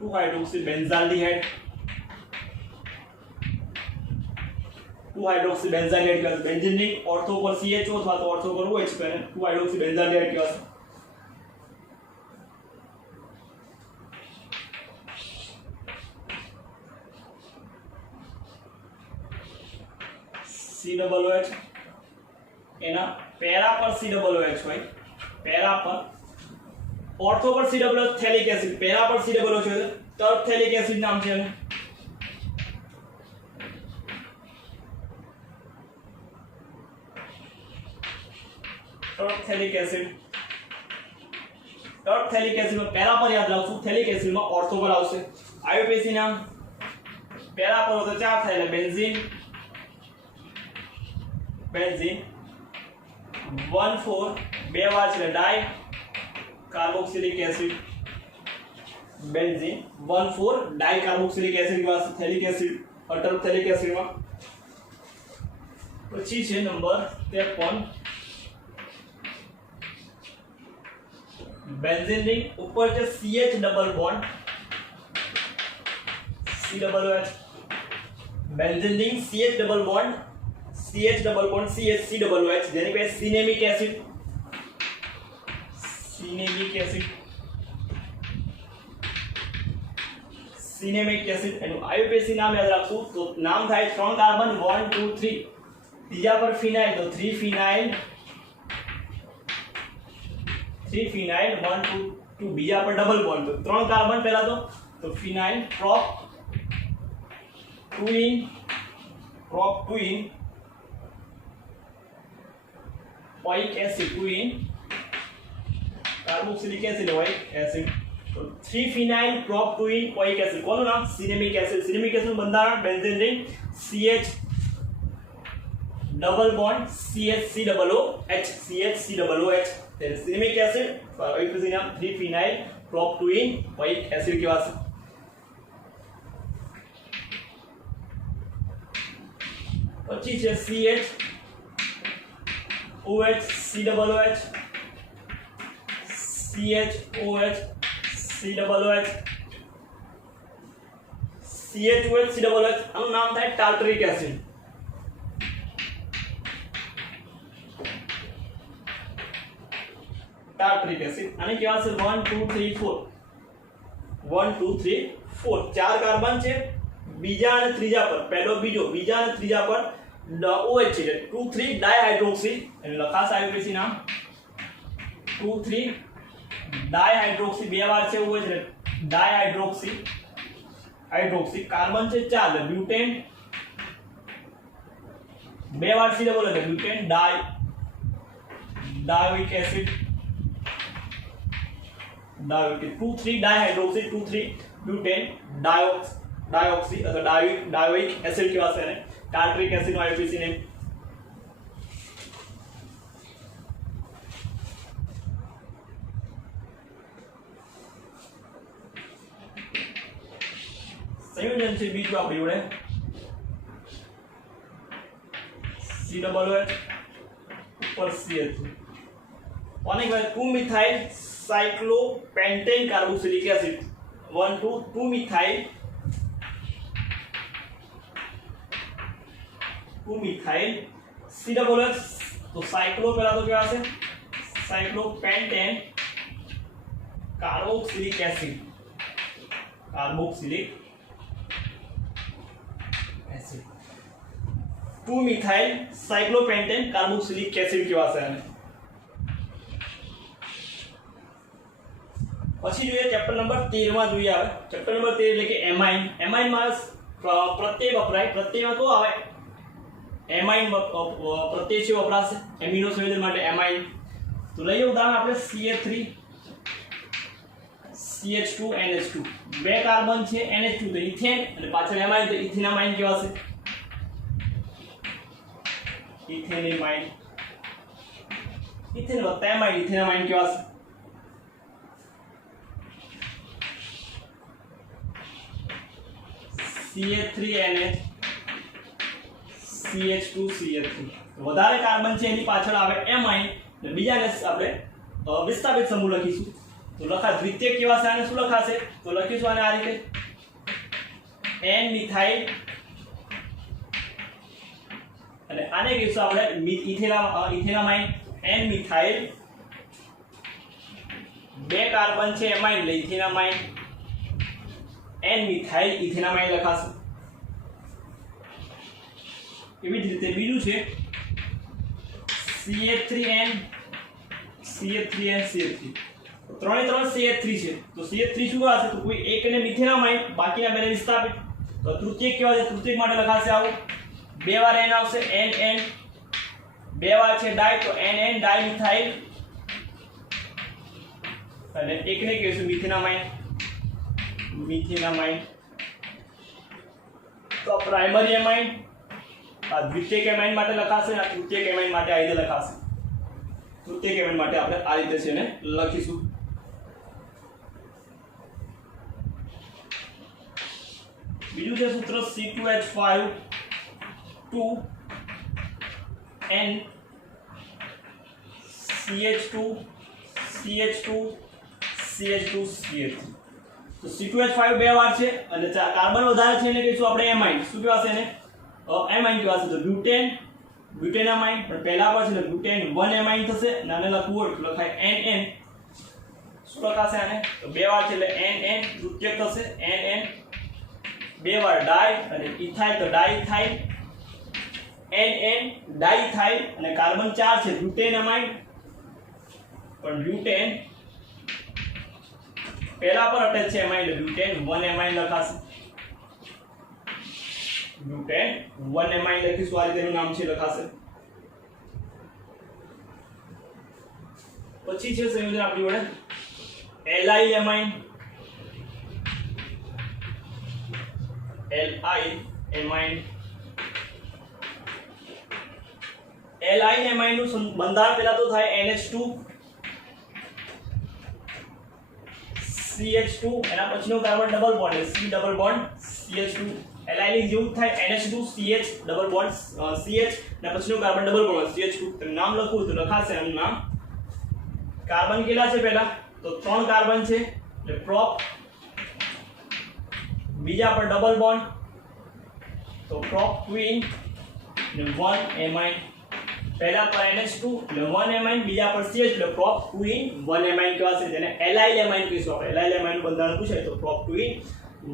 2 hydroxy benzaldehyde 2 hydroxy benzaldehyde का बेंजीन रिंग ऑर्थो पर CH अथवा तो ऑर्थो पर OH पे 2 हाइड्रोक्सी बेंजाल्डिहाइड के COOH એના પેરા પર COOH હોય પેરા પર ऑर्थो पर COOH थैलिक एसिड पेरा पर COOH है तब थैलिक एसिड नाम છે टॉर्थैलिक एसिड में पेरा पर याद રાખશું થેલિક એસિડ માં ऑर्थो पर આવશે IUPAC નામ पेरा पर हो तो 4 થાય એટલે બેન્ઝીન બેન્ઝીન 1,4 બે વાર છે ડાઈ કાર્બોક્સિલિક એસિડ બેન્ઝીન 1,4 ડાઈ કાર્બોક્સિલિક એસિડ के पास थैलिक एसिड अटर थैलिक एसिड में પછી છે નંબર 53 બેન્ઝીન રિંગ ઉપર છે CH double bond COOH benzene ring CH double bond CH double bond CH જેને કહેવાય સિનેમિક એસિડ સિનેમિક એસિડ એનું આઈયુપીએસી નામ યાદ રાખશું તો નામ થાય 3 કાર્બન 1 2 3 ત્રીજા પર ફિનાઇલ તો 3 ફિનાઇલ 1 2 2 બીજા પર ડબલ બોન્ડ તો 3 કાર્બન પહેલા તો phenyl prop 2 ene oic acid 2 ene carboxylic acid oic acid तो 3 phenyl prop 2 ene oic acid કોનું નામ સિનેમિક એસિડ નું બંધારણ benzene ring CH double bond CHCOOH તે સિનેમિક એસિડ આઈયુપીએસી નામ 3 phenyl prop 2 ene oic acid के वास्ते પછી છે CHOH COOH આનું નામ થાય ટાર્ટરિક એસિડ આને કેવા છે 1 2 3 4 ચાર કાર્બન છે બીજા અને ત્રીજા પર પહેલો બીજો બીજા અને ત્રીજા પર OH છે 2 3 ડાયહાઇડ્રોક્સી એટલે લખાશ આઈયુપીએસી નામ 2 3 डाइहाइड्रोक्सी બે વાર છે OH એટલે હાઇડ્રોક્સી કાર્બન છે 4 બ્યુટેન બે વાર સીધા બોલે છે બ્યુટેન ડાયોઇક એસિડ 2 3 ડાइहाइड्रोक्सी 2 3 બ્યુટેન ડાયોક્સી અથવા ડાયોઇક એસિડ કેવા છે એને ટાર્ટરિક એસિડ નો આઈયુપીએસી નેમ संयोजन से बीच में आपकी जोड़े COOH ऊपर CH और एक बार 2 methyl cyclopentane carboxylic acid 1 2 2 methyl COOH तो साइक्लो पहला तो क्या है cyclopentane carboxylic acid acid 2 methyl cyclopentane carboxylic acid કેવા છે આને પછી જોઈએ ચેપ્ટર નંબર 13 માં જોઈએ આવે ચેપ્ટર નંબર 13 એટલે કે એમાઇન માં પ્રત્યય વપરાય પ્રત્યયમાં તો આવે એમાઇન પ્રત્યય છે વપરાશે એમિનો સંયોજન માટે એમાઇન તો લઈએ ઉદાહરણ આપણે CH2 NH2 બે કાર્બન છે NH2 તો ઇથેન અને પાછળ એમાઇન તો ઇથેનામાઇન કેવા છે ઇથેનેમાઇન ઇથેન વત્તા એમાઇન ઇથેનામાઇન કેવા છે CH3NH CH2CH3 વધારે કાર્બન છે એની પાછળ આવે એમાઇન અને બીજાને આપણે વિસ્થાપિત સમૂહ લખીશું तो लखा द्वितीय केवा से आने શું લખાશે તો લખીશું આને આ રીતે n મિથાઇલ અને આને કહીશું આપણે ઇથેનામાઇન n મિથાઇલ બે કાર્બન છે એમાઇન એટલે ઇથેનામાઇન n મિથાઇલ ઇથેનામાઇન લખાશે એવી જ રીતે બીજું છે CH3N CH3 ત્રણે ત્રણ CH3 છે તો CH3 શું હશે તો કોઈ એકને મિથેનામાઇન બાકીના બેને વિસ્થાપિત તો તૃતીયક કેવા છે તૃતીયક માટે લખાશે આવું બે વાર n આવશે NN બે વાર છે ડાઈ તો NN ડાઈ મિથાઇલ અને એકને કહીશું મિથેનામાઇન તો પ્રાઇમરી એમાઇન આ દ્વિતીયક એમાઇન માટે લખાશે, આ તૃતીયક એમાઇન માટે આ રીતે લખાશે. તૃતીયક એમાઇન માટે આપણે આ રીતે છે ને લખીશું. બીજું છે સૂત્ર C2H5 2N CH2 CH2 CH2 CH2. તો C2H5 બે વાર છે અને કાર્બન વધારે છે એને કહીશું આપણે એમાઇન. શું કહેવાશે એને? એમાઇન કહેવાશે. તો બ્યુટેન, બ્યુટેનામાઇન, પણ પહેલા પર છે એટલે બ્યુટેન 1 એમાઇન થશે. અને આને લખવું હોય તો લખાય NN. શું લખાશે આને? તો બે વાર છે એટલે NN તૃતીયક થશે. NN બે વાર ડાઈ અને ઇથાઇલ તો ડાઇથાઇલ. NN ડાઇથાઇલ અને કાર્બન 4 છે બ્યુટેનામાઇન, પણ બ્યુટેન પહેલા પર અટેચ છે એમાઇન એટલે બ્યુટેન 1 એમાઇન લખાશે. બ્યુટેન 1 એમાઇન લખીશું. આ રીતે એનું નામ છે લખાશે. પછી છે સંયોજન આપણી જોડે એલાઇલ એમાઇન. એલાઇલ એમાઇન. એલાઇલ એમાઇન નું બંધારણ પહેલા તો થાય NH2 CH2, એના પછીનો કાર્બન ડબલ બોન્ડ એટલે C ડબલ બોન્ડ CH2. એલાઇલ જેવું થાય NH2 CH double bond CH અને પછીનો કાર્બન ડબલ બોન્ડ CH2. તો નામ લખવું તો લખાશે એનું નામ. કાર્બન કેટલા છે પહેલા? તો 3 કાર્બન છે એટલે પ્રોપ. બીજા પર ડબલ બોન્ડ તો પ્રોપ ટ્વિન અને 1 એમાઇન. પહેલા પર NH2 એટલે 1 એમાઇન, બીજા પર CH એટલે પ્રોપ ટ્વિન 1 એમાઇન કહેવાશે. જેને એલાઇલ એમાઇન કહીશું આપણે. એલાઇલ એમાઇન નું બંધારણ પૂછે તો પ્રોપ ટ્વિન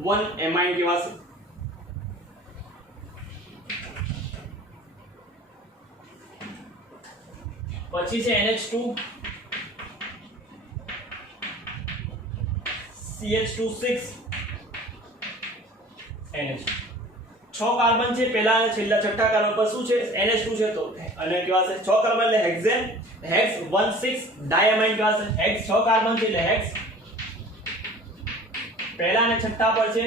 1 એમાઇન કહેવાશે. પછી છે NH2 CH2 6 NH. 6 કાર્બન છે પહેલા અને છેલ્લા છઠ્ઠા કાર્બન પર શું છે? NH2 છે તો અને કહેવાશે 6 કાર્બન એટલે હેક્સેન. હેક્સ 16 ડાયમાઇન કહેવાશે. હેક્સ 6 કાર્બન છે એટલે હેક્સ. પહેલા અને છઠ્ઠા પર છે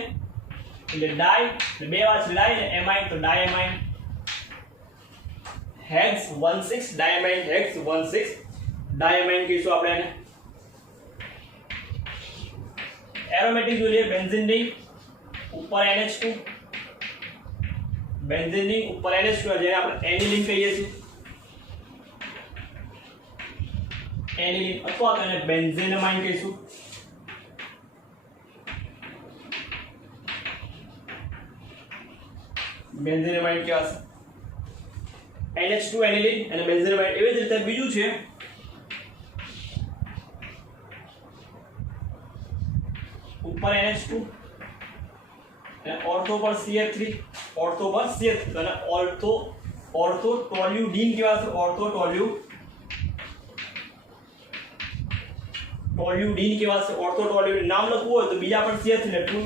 એટલે ડાઈ, એટલે બે વાર છે ડાઈ અને એમાઇન તો ડાયમાઇન. હેક્સ 16 ડાયમાઇન. હેક્સ 16 ડાયમાઇન કહીશું આપણે એને. એરોમેટિક જોઈએ બેન્ઝીન ની ઉપર NH2, બેન્ઝીન ની ઉપર NH2 જેને આપણે એનિલીન કહીએ છીએ. એનિલીન અથવા તો એને બેન્ઝેનામાઇન કહીશું. બેન્ઝેનામાઇન કહેવાશે. NH2 એનિલીન અને બેન્ઝેનામાઇન. એવી જ રીતે બીજું છે ઉપર NH2 અને ઓર્થો પર CH3, ઓર્થો પર CH3 અને ઓર્થો ટોલ્યુડીન કહેવાશે. ઓર્થો ટોલ્યુડીન કહેવાશે. ઓર્થો ટોલ્યુડીન નામ લખવું હોય તો બીજા પર CH3 એટલે 2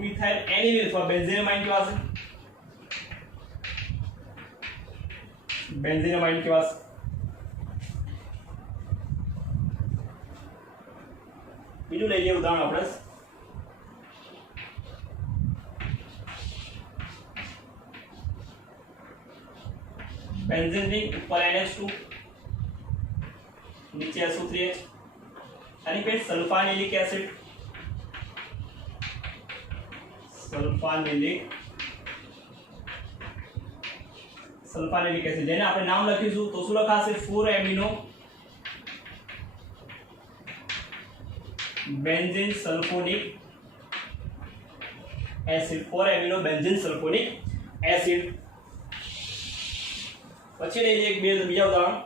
મિથાઇલ એનિલીન અથવા બેન્ઝેનામાઇન કહેવાશે. બેન્ઝેનામાઇન કહેવાશે. બીજું લઈ લઈએ ઉદાહરણ આપણે. બેન્ઝીન રિંગ ઉપર NH2 નીચે SO3H. આની પેટ સલ્ફાનિલિક એસિડ. સલ્ફાનિલિક એસિડ જેને આપણે નામ લખીશું તો શું લખાશે? 4 amino benzene sulphonic acid. 4 amino benzene sulphonic acid. પછી લઈ લઈએ બીજા ઉદાહરણ.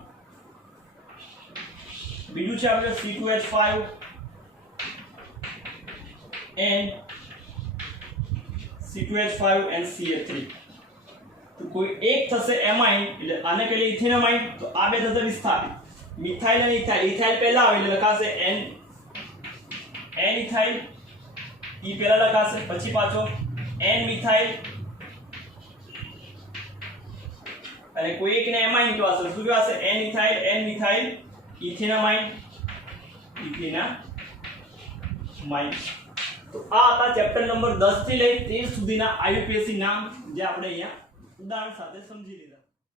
બીજું છે આપણે C2H5 and C2H5 and CH3. તો કોઈ એક થશે એમાઇન એટલે આને કહીએ ઇથેનામાઇન. તો આ બે થશે વિસ્થાપિત. મિથાઇલ અને ઇથાઇલ. ઇથાઇલ પહેલા આવે એટલે લખાશે N ઇથાઇલ. ઈ પહેલા લખાશે, પછી પાછો N મિથાઇલ અને કોઈ એકને એમાઇન કહેવાશે. શું કહેવાશે? N methyl ethanamine. તો આ હતા ચેપ્ટર નંબર 10 થી લઈ 13 સુધીના આઈયુપીએસસી નામ જે આપણે અહીંયા ઉદાહરણ સાથે સમજી લીધા.